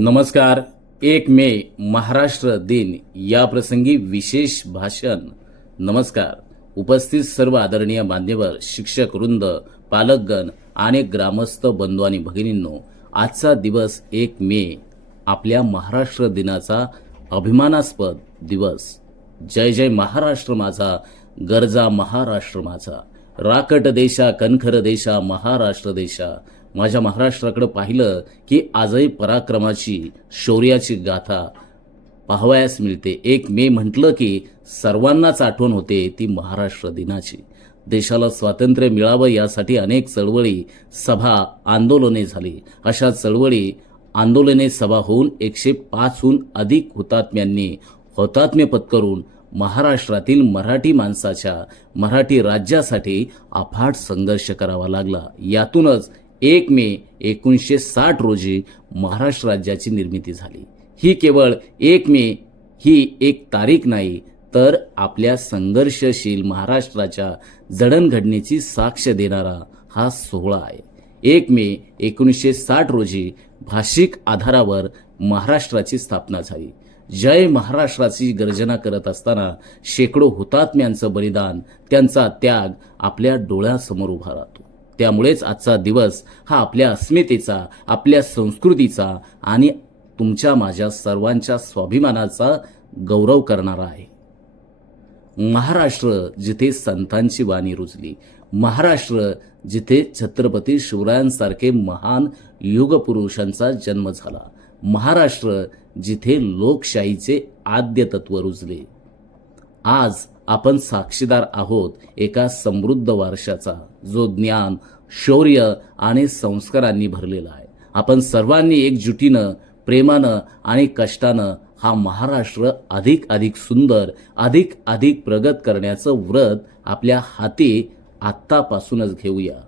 नमस्कार. एक मे महाराष्ट्र दिन. या प्रसंगी विशेष भाषण. नमस्कार. उपस्थित सर्व आदरणीय मान्यवर शिक्षक वृंद पालकगण आणि ग्रामस्थ बंधू आणि भगिनींनो आजचा दिवस एक मे आपल्या महाराष्ट्र दिनाचा अभिमानास्पद दिवस. जय जय महाराष्ट्र माझा गरजा महाराष्ट्र माझा. राकट देशा कणखर देशा महाराष्ट्र देशा. माझ्या महाराष्ट्राकडे पाहिलं की आजही पराक्रमाची शौर्याची गाथा पाहावयास मिळते. एक मे म्हटलं की सर्वांनाच आठवण होते ती महाराष्ट्र दिनाची. देशाला स्वातंत्र्य मिळावं यासाठी अनेक चळवळी सभा आंदोलने झाली. अशा चळवळी आंदोलने सभा होऊन एकशे पाचहून अधिक हुतात्म्यांनी हौतात्म्य पत्करून महाराष्ट्रातील मराठी माणसाच्या मराठी राज्यासाठी अफाट संघर्ष करावा लागला. यातूनच एक मे एकोणीसशे साठ रोजी महाराष्ट्र राज्याची निर्मिती झाली. ही केवळ एक मे ही एक तारीख नाही तर आपल्या संघर्षशील महाराष्ट्राच्या जडणघडणीची साक्ष देणारा हा सोहळा आहे. एक मे एकोणीसशे साठ रोजी भाषिक आधारावर महाराष्ट्राची स्थापना झाली. जय महाराष्ट्राची गर्जना करत असताना शेकडो हुतात्म्यांचं बलिदान त्यांचा त्याग आपल्या डोळ्यासमोर उभा राहतो. त्यामुळेच आजचा दिवस हा आपल्या अस्मितेचा आपल्या संस्कृतीचा आणि तुमच्या माझ्या सर्वांच्या स्वाभिमानाचा गौरव करणारा आहे. महाराष्ट्र जिथे संतांची वाणी रुजली महाराष्ट्र जिथे छत्रपती शिवरायांसारखे महान युगपुरुषांचा जन्म झाला महाराष्ट्र जिथे लोकशाहीचे आद्य तत्व रुजले आज आपण साक्षीदार आहोत एका समृद्ध वारशाचा जो ज्ञान शौर्य आणि संस्कारांनी भरलेला आहे. आपण सर्वांनी एकजुटीनं प्रेमानं आणि कष्टानं हा महाराष्ट्र अधिक अधिक सुंदर अधिक अधिक प्रगत करण्याचं व्रत आपल्या हाती आत्तापासूनच घेऊया.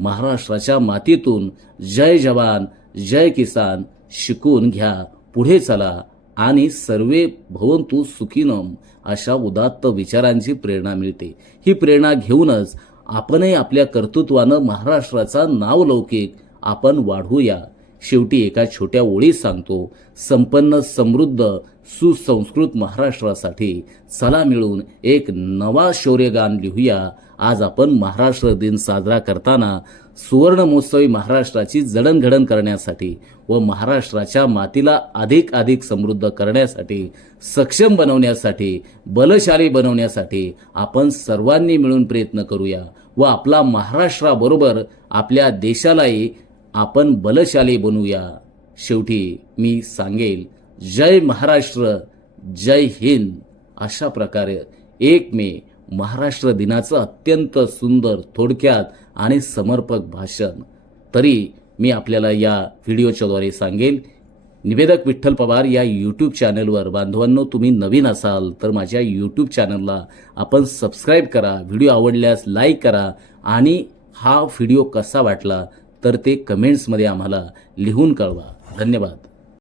महाराष्ट्राच्या मातीतून जय जवान जय किसान शिकून घ्या पुढे चला. आणि सर्वे भवंतु सुखीनम अशा उदात्त विचारांची प्रेरणा मिळते. ही प्रेरणा घेऊनच आपणही आपल्या कर्तृत्वानं महाराष्ट्राचा नावलौकिक आपण वाढूया. शेवटी एका छोट्या ओळीत सांगतो संपन्न समृद्ध सुसंस्कृत महाराष्ट्रासाठी चला मिळून एक नवा शौर्यगान लिहूया. आज आपण महाराष्ट्र दिन साजरा करताना सुवर्ण महोत्सवी महाराष्ट्राची जडणघडण करण्यासाठी व महाराष्ट्राच्या मातीला अधिक अधिक समृद्ध करण्यासाठी सक्षम बनवण्यासाठी बलशाली बनवण्यासाठी आपण सर्वांनी मिळून प्रयत्न करूया व आपला महाराष्ट्राबरोबर आपल्या देशालाही आपण बलशाली बनवूया शेवटी मी सांगेल जय महाराष्ट्र जय हिंद. अशा प्रकारे एक मे महाराष्ट्र दिनाचं अत्यंत सुंदर थोडक्यात आणि समर्पक भाषण. तरी मी आपल्याला या व्हिडिओच्याद्वारे सांगेल निवेदक विठ्ठल पवार या यूट्यूब चॅनलवर बांधवांनो तुम्ही नवीन असाल तर माझ्या यूट्यूब चॅनलला आपण सबस्क्राईब करा व्हिडिओ आवडल्यास लाईक करा आणि हा व्हिडिओ कसा वाटला तर ते कमेंट्समध्ये आम्हाला लिहून कळवा. धन्यवाद.